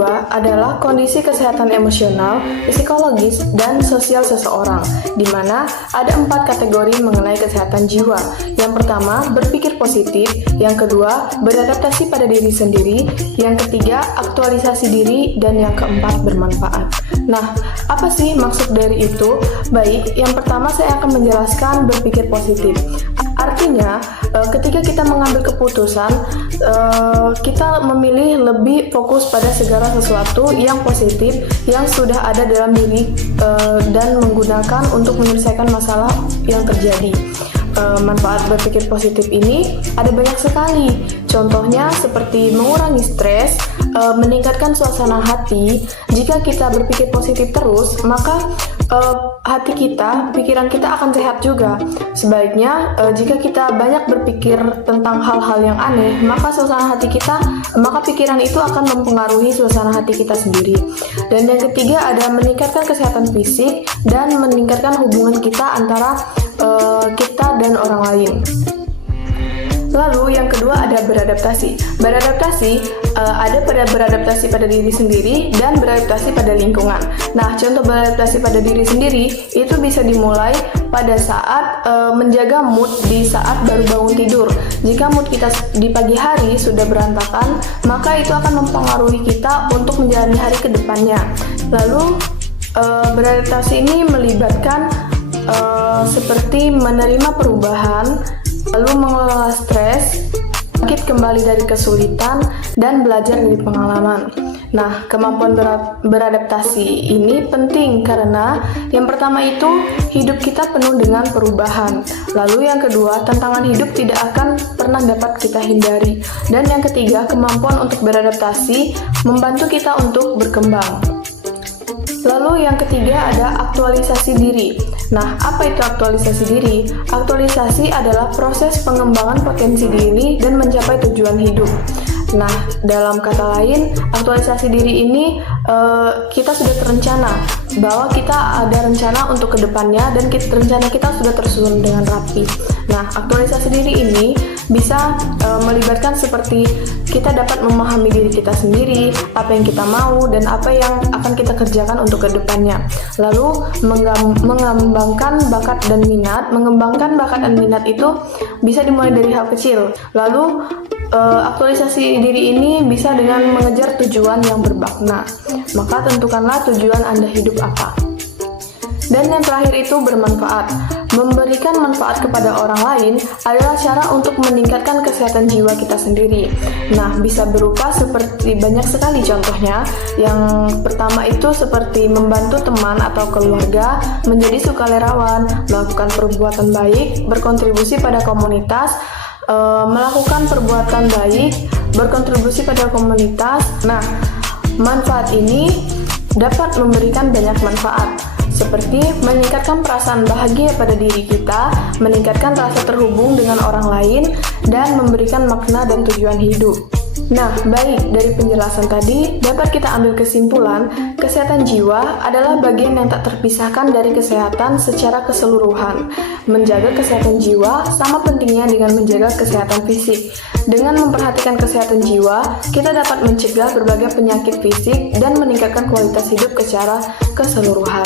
jiwa adalah kondisi kesehatan emosional, psikologis, dan sosial seseorang, di mana ada 4 kategori mengenai kesehatan jiwa. Yang pertama, berpikir positif. Yang kedua, beradaptasi pada diri sendiri. Yang ketiga, aktualisasi diri. Dan yang keempat, bermanfaat. Nah, apa sih maksud dari itu? Baik, yang pertama saya akan menjelaskan berpikir positif. Artinya, ketika kita mengambil keputusan, kita memilih lebih fokus pada segala sesuatu yang positif yang sudah ada dalam diri dan menggunakan untuk menyelesaikan masalah yang terjadi. Manfaat berpikir positif ini ada banyak sekali. Contohnya seperti mengurangi stres, meningkatkan suasana hati. Jika kita berpikir positif terus, maka hati kita, pikiran kita akan sehat juga. Sebaiknya jika kita banyak berpikir tentang hal-hal yang aneh, maka pikiran itu akan mempengaruhi suasana hati kita sendiri. Dan yang ketiga ada meningkatkan kesehatan fisik dan meningkatkan hubungan kita antara kita dan orang lain. Lalu yang kedua ada beradaptasi. Ada beradaptasi pada diri sendiri dan beradaptasi pada lingkungan. Nah, contoh beradaptasi pada diri sendiri itu bisa dimulai pada saat menjaga mood di saat baru bangun tidur. Jika mood kita di pagi hari sudah berantakan, maka itu akan mempengaruhi kita untuk menjalani hari ke depannya. Lalu beradaptasi ini melibatkan seperti menerima perubahan, lalu mengelola stres, bangkit kembali dari kesulitan, dan belajar dari pengalaman. Nah, kemampuan beradaptasi ini penting karena yang pertama itu hidup kita penuh dengan perubahan. Lalu yang kedua, tantangan hidup tidak akan pernah dapat kita hindari. Dan yang ketiga, kemampuan untuk beradaptasi membantu kita untuk berkembang. Lalu yang ketiga ada aktualisasi diri. Nah, apa itu aktualisasi diri? Aktualisasi adalah proses pengembangan potensi diri dan mencapai tujuan hidup. Nah, dalam kata lain, aktualisasi diri ini kita sudah terencana bahwa kita ada rencana untuk kedepannya dan rencana kita sudah tersusun dengan rapi. Nah, aktualisasi diri ini bisa melibatkan seperti kita dapat memahami diri kita sendiri, apa yang kita mau, dan apa yang akan kita kerjakan untuk kedepannya. Lalu mengembangkan bakat dan minat. Mengembangkan bakat dan minat itu bisa dimulai dari hal kecil. Lalu aktualisasi diri ini bisa dengan mengejar tujuan yang bermakna. Maka tentukanlah tujuan Anda hidup apa. Dan yang terakhir itu bermanfaat. Memberikan manfaat kepada orang lain adalah cara untuk meningkatkan kesehatan jiwa kita sendiri. Nah, bisa berupa seperti banyak sekali contohnya. Yang pertama itu seperti membantu teman atau keluarga, menjadi sukarelawan, melakukan perbuatan baik, berkontribusi pada komunitas, melakukan perbuatan baik, berkontribusi pada komunitas. Nah, manfaat ini dapat memberikan banyak manfaat, seperti meningkatkan perasaan bahagia pada diri kita, meningkatkan rasa terhubung dengan orang lain, dan memberikan makna dan tujuan hidup. Nah, baik, dari penjelasan tadi dapat kita ambil kesimpulan, kesehatan jiwa adalah bagian yang tak terpisahkan dari kesehatan secara keseluruhan. Menjaga kesehatan jiwa sama pentingnya dengan menjaga kesehatan fisik. Dengan memperhatikan kesehatan jiwa, kita dapat mencegah berbagai penyakit fisik dan meningkatkan kualitas hidup secara keseluruhan.